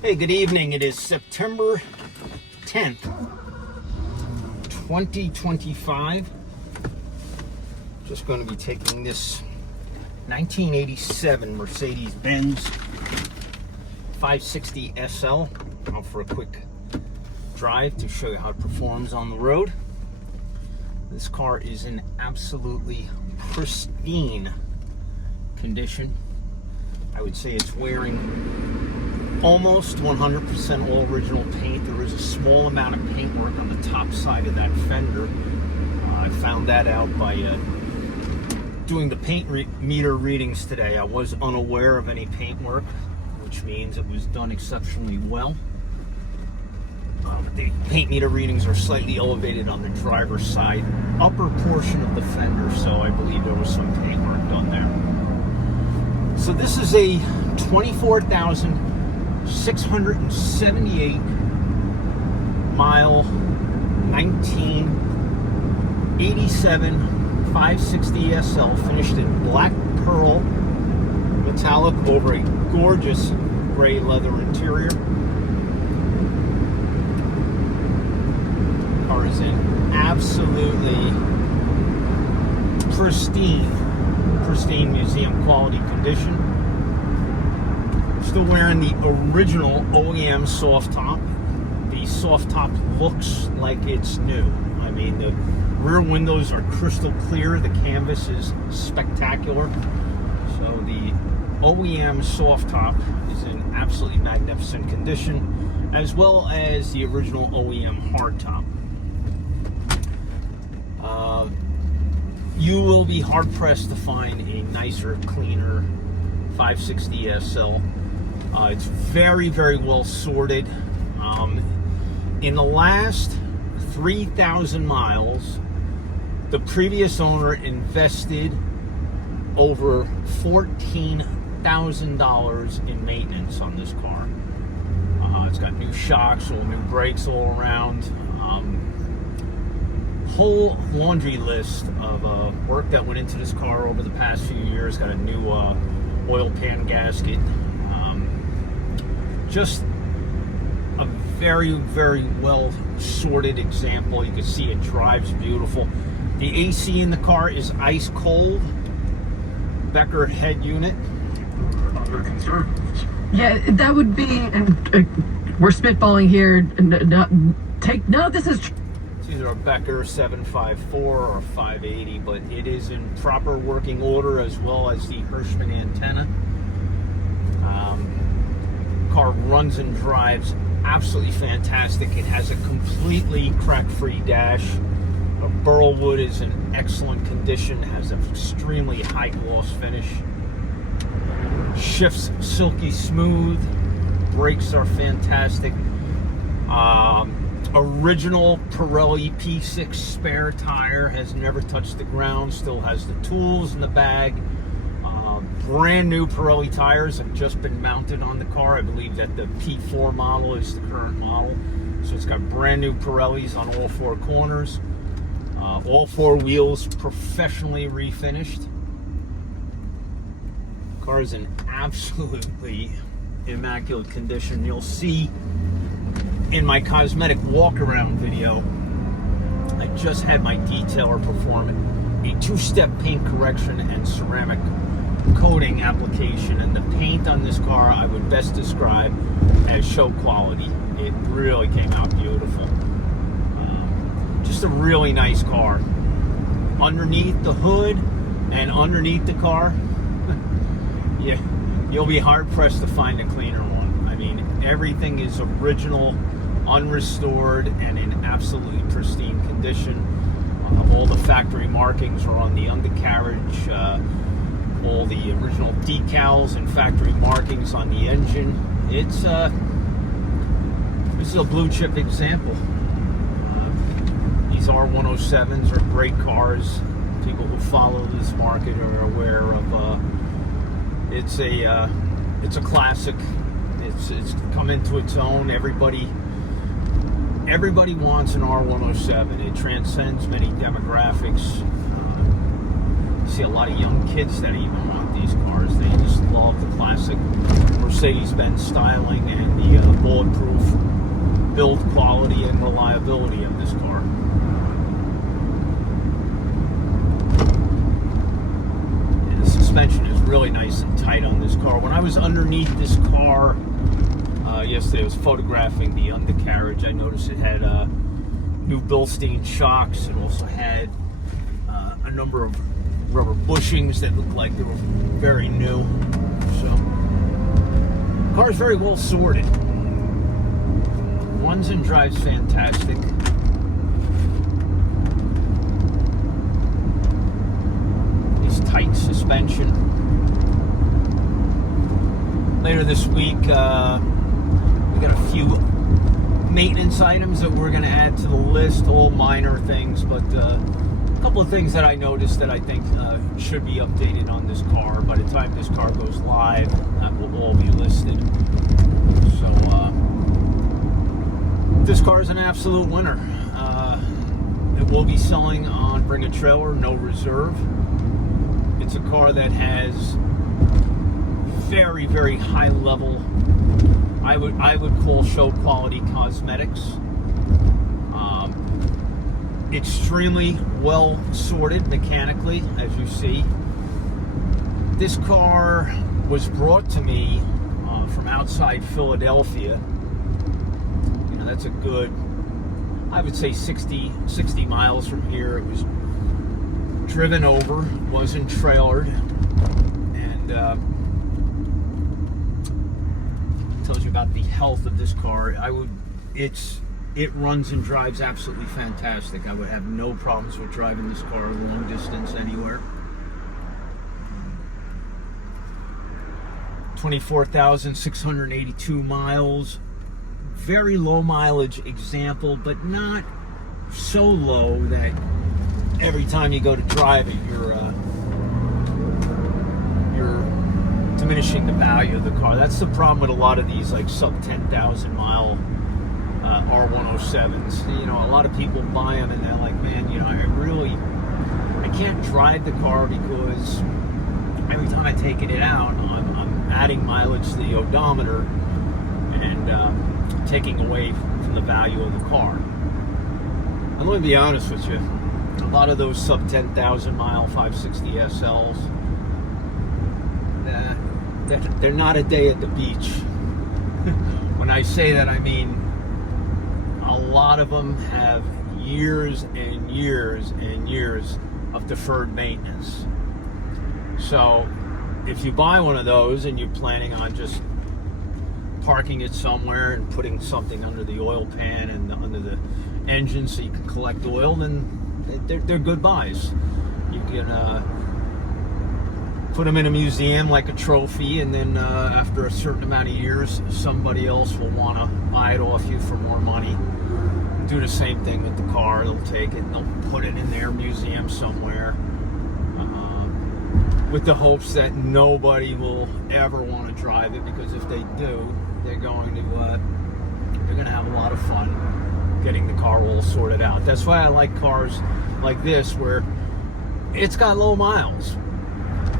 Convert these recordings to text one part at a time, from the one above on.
Hey, good evening. It is September 10th, 2025. Just going to be taking this 1987 Mercedes-Benz 560 SL out for a quick drive to show you how it performs on the road. This car is in absolutely pristine condition. I would say it's wearing almost 100% all original paint. There is a small amount of paintwork on the top side of that fender. I found that out by doing the paint meter readings today. I was unaware of any paintwork, which means it was done exceptionally well. The paint meter readings are slightly elevated on the driver's side upper portion of the fender, so I believe there was some paintwork done there. So this is a 24,678 mile 1987 560 SL, finished in black pearl metallic over a gorgeous gray leather interior. Car is in absolutely pristine museum quality condition. Still wearing the original OEM soft top. The soft top looks like it's new. I mean, the rear windows are crystal clear. The canvas is spectacular. So the OEM soft top is in absolutely magnificent condition, as well as the original OEM hard top. You will be hard pressed to find a nicer, cleaner 560 SL. It's very, very well sorted. In the last 3,000 miles, the previous owner invested over $14,000 in maintenance on this car. It's got new shocks, all new brakes all around. Whole laundry list of work that went into this car over the past few years. Got a new oil pan gasket. Just a very, very well sorted example. You can see it drives beautiful. The AC in the car is ice cold. Becker head unit. Other concerns? Yeah, that would be, and we're spitballing here. Take none of this is. It's either a Becker 754 or 580, but it is in proper working order, as well as the Hirschman antenna. Car runs and drives absolutely fantastic. It has a completely crack-free dash. The Burlwood is in excellent condition, has an extremely high gloss finish. Shifts silky smooth. Brakes are fantastic. Original Pirelli P6 spare tire, has never touched the ground, still has the tools in the bag. Brand new Pirelli tires have just been mounted on the car. I believe that the P4 model is the current model. So it's got brand new Pirellis on all four corners. All four wheels professionally refinished. Car is in absolutely immaculate condition. You'll see in my cosmetic walk-around video, I just had my detailer perform a two-step paint correction and ceramic coating application, and the paint on this car I would best describe as show quality. It really came out beautiful. Just a really nice car. Underneath the hood and underneath the car, yeah, you'll be hard-pressed to find a cleaner one. I mean, everything is original, unrestored, and in absolutely pristine condition. All the factory markings are on the undercarriage. All the original decals and factory markings on the engine. It's this is a blue chip example. These R107s are great cars. People who follow this market are aware of. It's a classic. It's come into its own. Everybody wants an R107. It transcends many demographics. You see a lot of young kids that even want these cars. They just love the classic Mercedes Mercedes-Benz styling and the bulletproof build quality and reliability of this car. And the suspension is really nice and tight on this car. When I was underneath this car yesterday, I was photographing the undercarriage. I noticed it had new Bilstein shocks. It also had a number of rubber bushings that looked like they were very new. So, the car is very well sorted. Runs and drives fantastic. Nice tight suspension. Later this week, we got a few maintenance items that we're going to add to the list, all minor things, but a couple of things that I noticed that I think should be updated on this car. By the time this car goes live, that will all be listed. So this car is an absolute winner. It will be selling on Bring a Trailer, no reserve. It's a car that has very, very high level, I would call show quality cosmetics. Extremely well sorted mechanically, as you see. This car was brought to me from outside Philadelphia. You know, that's a good, I would say 60 miles from here. It was driven over, wasn't trailered, and tells you about the health of this car. It runs and drives absolutely fantastic. I would have no problems with driving this car long distance anywhere. 24,682 miles. Very low mileage example, but not so low that every time you go to drive it, you're diminishing the value of the car. That's the problem with a lot of these like sub 10,000 mile R107s. You know, a lot of people buy them and they're like, man, you know, I can't drive the car because every time I take it out, I'm adding mileage to the odometer and taking away from the value of the car. I'm going to be honest with you. A lot of those sub 10,000 mile 560 SLs, they're not a day at the beach. When I say that, I mean a lot of them have years and years and years of deferred maintenance. So if you buy one of those and you're planning on just parking it somewhere and putting something under the oil pan and under the engine so you can collect oil, then they're good buys. You can put them in a museum like a trophy, and then after a certain amount of years, somebody else will want to buy it off you for more money. Do the same thing with the car. They'll take it and they'll put it in their museum somewhere, with the hopes that nobody will ever want to drive it, because if they do, they're going to have a lot of fun getting the car all sorted out. That's why I like cars like this, where it's got low miles,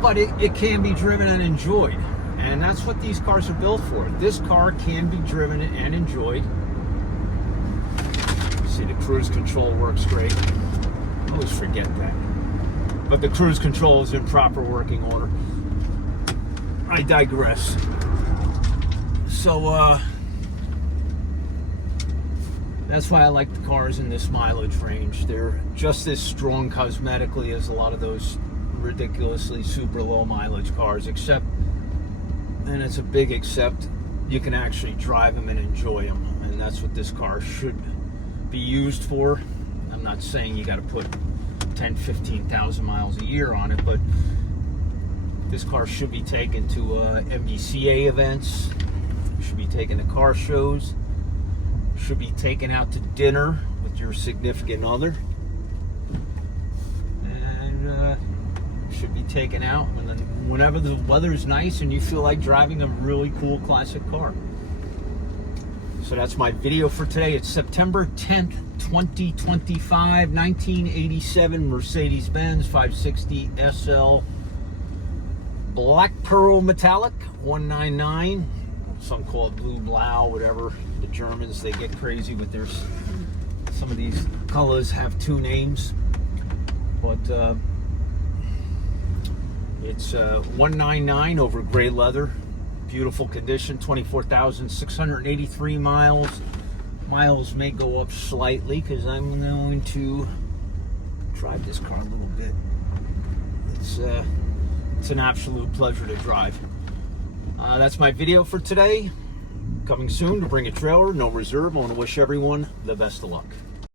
but it can be driven and enjoyed, and that's what these cars are built for. This car can be driven and enjoyed. See, the cruise control works great. I always forget that, but the cruise control is in proper working order. I digress. So that's why I like the cars in this mileage range. They're just as strong cosmetically as a lot of those ridiculously super low mileage cars, except, and it's a big except, you can actually drive them and enjoy them, and that's what this car should be used for. I'm not saying you got to put 10,000-15,000 miles a year on it, but this car should be taken to MBCA events, should be taken to car shows, should be taken out to dinner with your significant other, and should be taken out whenever the weather's nice and you feel like driving a really cool classic car. So that's my video for today. It's September 10th, 2025, 1987 Mercedes-Benz 560 SL Black Pearl Metallic 199. Some call it blue blau, whatever. The Germans, they get crazy with their, some of these colors have two names. But it's 199 over gray leather. Beautiful condition, 24,683 miles. Miles may go up slightly because I'm going to drive this car a little bit. It's an absolute pleasure to drive. That's my video for today. Coming soon to Bring a Trailer, no reserve. I want to wish everyone the best of luck.